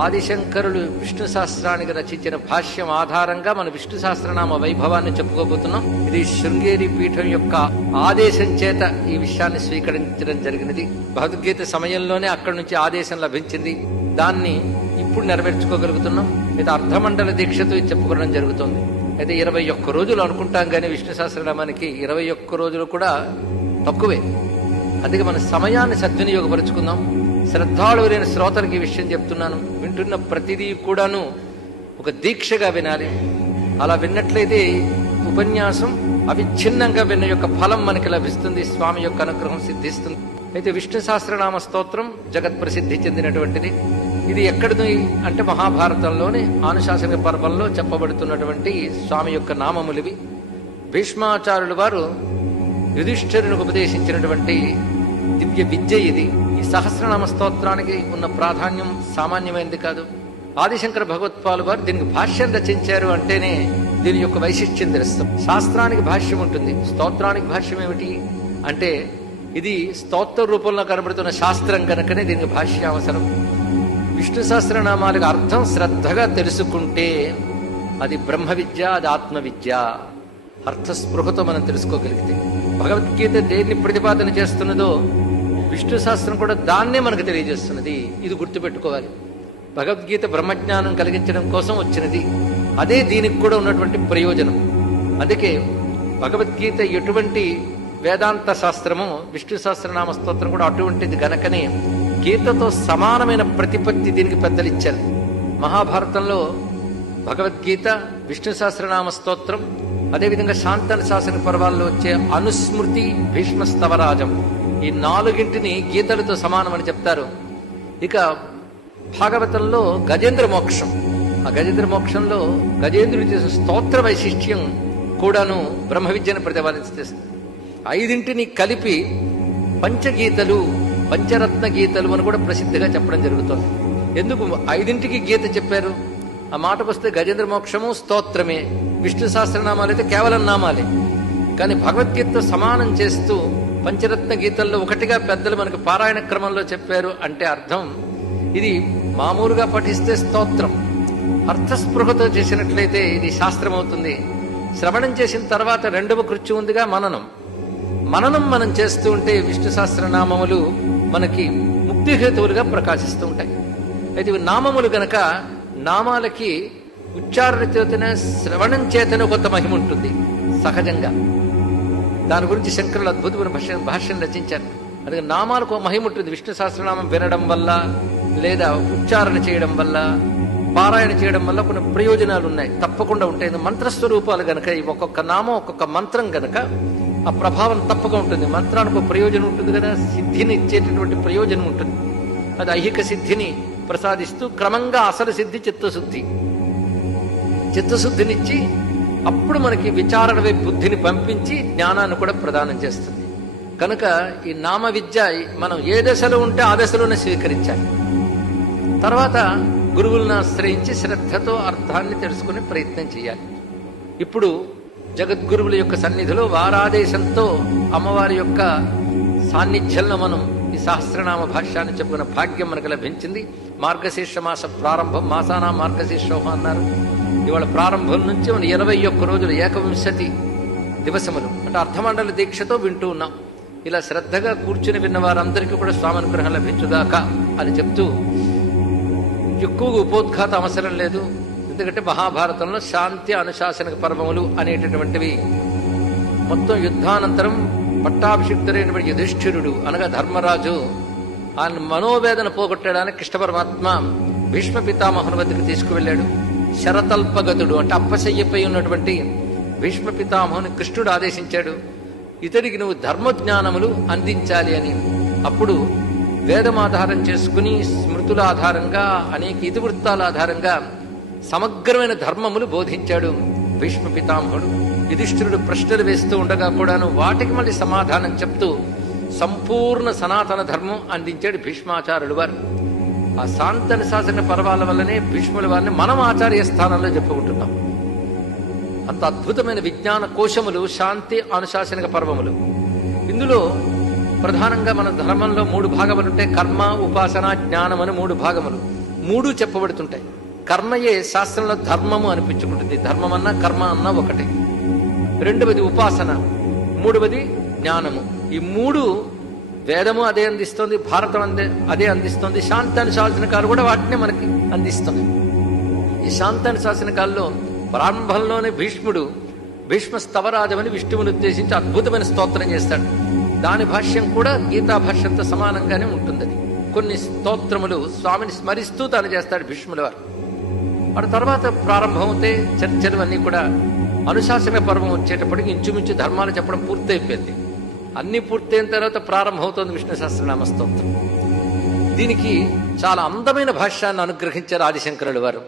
ఆదిశంకరులు విష్ణు సహస్రానికి రచించిన భాష్యం ఆధారంగా మన విష్ణు సహస్రనామ వైభవాన్ని చెప్పుకోబోతున్నాం. ఇది శృంగేరి పీఠం యొక్క ఆదేశం చేత ఈ విషయాన్ని స్వీకరించడం జరిగినది. భగవద్గీత సమయంలోనే అక్కడి నుంచి ఆదేశం లభించింది. దాన్ని ఇప్పుడు నెరవేర్చుకోగలుగుతున్నాం. ఇది అర్ధమండల దీక్షతో చెప్పుకోవడం జరుగుతుంది. అయితే 21 రోజులు అనుకుంటాం కానీ విష్ణు సహస్రనామానికి 21 రోజులు కూడా తక్కువే. అందుకే మన సమయాన్ని సద్వినియోగపరుచుకుందాం. శ్రద్ధాళువులైన శ్రోతలకు ఈ విషయం చెప్తున్నాను. వింటున్న ప్రతిదీ కూడాను ఒక దీక్షగా వినాలి. అలా విన్నట్లయితే ఉపన్యాసం అవిచ్ఛిన్నంగా విన్న యొక్క ఫలం మనకి లభిస్తుంది. స్వామి యొక్క అనుగ్రహం సిద్ధిస్తుంది. అయితే విష్ణు సహస్రనామ స్తోత్రం జగత్ ప్రసిద్ధి చెందినటువంటిది. ఇది ఎక్కడిది అంటే మహాభారతంలోని ఆనుశాసనిక పర్వంలో చెప్పబడుతున్నటువంటి స్వామి యొక్క నామములివి. భీష్మాచార్యుల వారు యుధిష్ఠిరునికి ఉపదేశించినటువంటి దివ్య విద్య ఇది. ఈ సహస్రనామ స్తోత్రానికి ఉన్న ప్రాధాన్యం సామాన్యమైనది కాదు. ఆదిశంకర భగవత్పాలు వారు దీనికి భాష్యం రచించారు అంటేనే దీని యొక్క వైశిష్ట్యం తెలుస్తాం. శాస్త్రానికి భాష్యం ఉంటుంది, స్తోత్రానికి భాష్యం ఏమిటి అంటే ఇది స్తోత్ర రూపంలో కనబడుతున్న శాస్త్రం కనుకనే దీనికి భాష్యం అవసరం. విష్ణు సహస్రనామాలకు అర్థం శ్రద్ధగా తెలుసుకుంటే అది బ్రహ్మ విద్య, అది ఆత్మ విద్య. అర్థస్పృహతో మనం తెలుసుకోగలిగితే భగవద్గీత దేన్ని ప్రతిపాదన చేస్తున్నదో విష్ణు సహస్రం కూడా దాన్నే మనకు తెలియజేస్తున్నది. ఇది గుర్తుపెట్టుకోవాలి. భగవద్గీత బ్రహ్మజ్ఞానం కలిగించడం కోసం వచ్చినది. అదే దీనికి కూడా ఉన్నటువంటి ప్రయోజనం. అందుకే భగవద్గీత ఎటువంటి వేదాంత శాస్త్రము విష్ణు సహస్రనామ స్తోత్రం కూడా అటువంటిది గనకనే గీతతో సమానమైన ప్రతిపత్తి దీనికి పెద్దలు ఇచ్చారు. మహాభారతంలో భగవద్గీత, విష్ణు సహస్రనామ స్తోత్రం, అదేవిధంగా శాంతన శాసన పర్వాల్లో వచ్చే అనుస్మృతి, భీష్మస్తవరాజం, ఈ 4ంటిని గీతలతో సమానమని చెప్తారు. ఇక భాగవతంలో గజేంద్ర మోక్షం, ఆ గజేంద్ర మోక్షంలో గజేంద్రుడి చేసిన స్తోత్ర వైశిష్ట్యం కూడాను బ్రహ్మ విద్యను ప్రతిపాదిస్తుంది. 5ంటిని కలిపి పంచగీతలు, పంచరత్న గీతలు అని కూడా ప్రసిద్ధిగా చెప్పడం జరుగుతుంది. ఎందుకు 5ంటికి గీత చెప్పారు? ఆ మాటకు వస్తే గజేంద్ర మోక్షము స్తోత్రమే, విష్ణు సహస్రనామాలు అయితే కేవలం నామాలే. కానీ భగవద్గీతతో సమానం చేస్తూ పంచరత్న గీతల్లో ఒకటిగా పెద్దలు మనకు పారాయణ క్రమంలో చెప్పారు అంటే అర్థం ఇది మామూలుగా పఠిస్తే స్తోత్రం, అర్థస్పృహతో చేసినట్లయితే ఇది శాస్త్రం అవుతుంది. శ్రవణం చేసిన తర్వాత 2వ కృత్యం ఉందిగా మననం. మననం మనం చేస్తూ ఉంటే విష్ణు సహస్రనామములు మనకి ముక్తిహేతువులుగా ప్రకాశిస్తూ ఉంటాయి. అయితే ఇవి నామములు గనక నామాలకి ఉచ్చారణ చేతనే, శ్రవణం చేతనే కొంత మహిమ ఉంటుంది సహజంగా. దాని గురించి శంకరులు అద్భుతమైన భాష్యం రచించారు. అందుకే నామాలకు మహిమ ఉంటుంది. విష్ణు సహస్రనామం వినడం వల్ల లేదా ఉచ్చారణ చేయడం వల్ల, పారాయణ చేయడం వల్ల కొన్ని ప్రయోజనాలు ఉన్నాయి, తప్పకుండా ఉంటాయి. మంత్రస్వరూపాలు గనక ఒక్కొక్క నామం ఒక్కొక్క మంత్రం గనక ఆ ప్రభావం తప్పగా ఉంటుంది. మంత్రానికి ఒక ప్రయోజనం ఉంటుంది కదా, సిద్ధిని ఇచ్చేటటువంటి ప్రయోజనం ఉంటుంది. అది ఐహిక సిద్ధిని ప్రసాదిస్తూ క్రమంగా అసలు సిద్ధి చిత్తశుద్ధినిచ్చి అప్పుడు మనకి విచారణ వైపు బుద్ధిని పంపించి జ్ఞానాన్ని కూడా ప్రదానం చేస్తుంది. కనుక ఈ నామ విద్య మనం ఏ దశలో ఉంటే ఆ దశలోనే స్వీకరించాలి. తర్వాత గురువులను ఆశ్రయించి శ్రద్ధతో అర్థాన్ని తెలుసుకునే ప్రయత్నం చేయాలి. ఇప్పుడు జగద్గురువుల యొక్క సన్నిధిలో వారాదేశంతో అమ్మవారి యొక్క సాన్నిధ్యంలో మనం ఈ సహస్రనామ భాష్యాన్ని చెప్పుకున్న భాగ్యం మనకు లభించింది. మార్గశీర్ష మాస ప్రారంభం, మాసానా మార్గశీర్షోహ అన్నారు. ఇవాళ ప్రారంభం నుంచి మనం 21 రోజులు, 51 దివసములు అంటే అర్ధమండల దీక్షతో వింటూ ఉన్నాం. ఇలా శ్రద్ధగా కూర్చుని విన్న వారందరికీ కూడా స్వామి అనుగ్రహం లభించుగాక అని చెప్తూ, ఎక్కువగా ఉపోద్ఘాత అవసరం లేదు. ఎందుకంటే మహాభారతంలో శాంతి అనుశాసనిక పర్వములు అనేటటువంటివి మొత్తం యుద్ధానంతరం పట్టాభిషిక్తుడైనటువంటి యుధిష్ఠిరుడు అనగా ధర్మరాజు ఆయన మనోవేదన పోగొట్టడానికి కృష్ణ పరమాత్మ భీష్మ పితామహుని వద్దకు తీసుకువెళ్ళాడు. శరతల్పగతుడు అంటే అప్పశయ్యపై ఉన్నటువంటి భీష్మ పితామహుని కృష్ణుడు ఆదేశించాడు, ఇతడికి నువ్వు ధర్మజ్ఞానములు అందించాలి అని. అప్పుడు వేదం ఆధారం చేసుకుని, స్మృతుల ఆధారంగా, అనేక ఇతివృత్తాల ఆధారంగా సమగ్రమైన ధర్మములు బోధించాడు భీష్మ పితామహుడు. యుధిష్ఠిరుడు ప్రశ్నలు వేస్తూ ఉండగా కూడాను వాటికి మళ్ళీ సమాధానం చెప్తూ సంపూర్ణ సనాతన ధర్మం అందించాడు భీష్మాచార్యుడు వారు. ఆ శాంతన శాసన పర్వాల వల్లనే భీష్ముల వారిని మనం ఆచార్య స్థానంలో చెప్పుకుంటున్నాం. అంత అద్భుతమైన విజ్ఞాన కోశములు శాంతి అనుశాసనిక పర్వములు. ఇందులో ప్రధానంగా మన ధర్మంలో 3 భాగములుంటే కర్మ, ఉపాసన, జ్ఞానం అని 3 భాగములు. మూడు చెప్పబడుతుంటాయి. కర్మయే శాస్త్రంలో ధర్మము అనిపించుకుంటుంది. ధర్మం అన్నా కర్మ అన్నా ఒకటి. రెండవది ఉపాసన, మూడవది జ్ఞానము. ఈ మూడు వేదము అదే అందిస్తోంది, భారతం అదే అందిస్తోంది, శాంతానుశాసనకాలు కూడా వాటినే మనకి అందిస్తుంది. ఈ శాంతానుశాసనకాల్లో ప్రారంభంలోనే భీష్మ స్తవరాజమని విష్ణువుని ఉద్దేశించి అద్భుతమైన స్తోత్రం చేస్తాడు. దాని భాష్యం కూడా గీతా భాష్యంతో సమానంగానే ఉంటుంది. కొన్ని స్తోత్రములు స్వామిని స్మరిస్తూ తాను చేస్తాడు భీష్ముల వారు. వాటి తర్వాత ప్రారంభమవుతే చర్చలు అన్నీ కూడా అనుశాసన పర్వం వచ్చేటప్పటికి ఇంచుమించు ధర్మాలు చెప్పడం పూర్తయిపోయింది. అన్ని పూర్తయిన తర్వాత ప్రారంభమవుతోంది విష్ణు సహస్రనామ స్తోత్రం. దీనికి చాలా అందమైన భాష్యాన్ని అనుగ్రహించారు ఆదిశంకరుల వారు.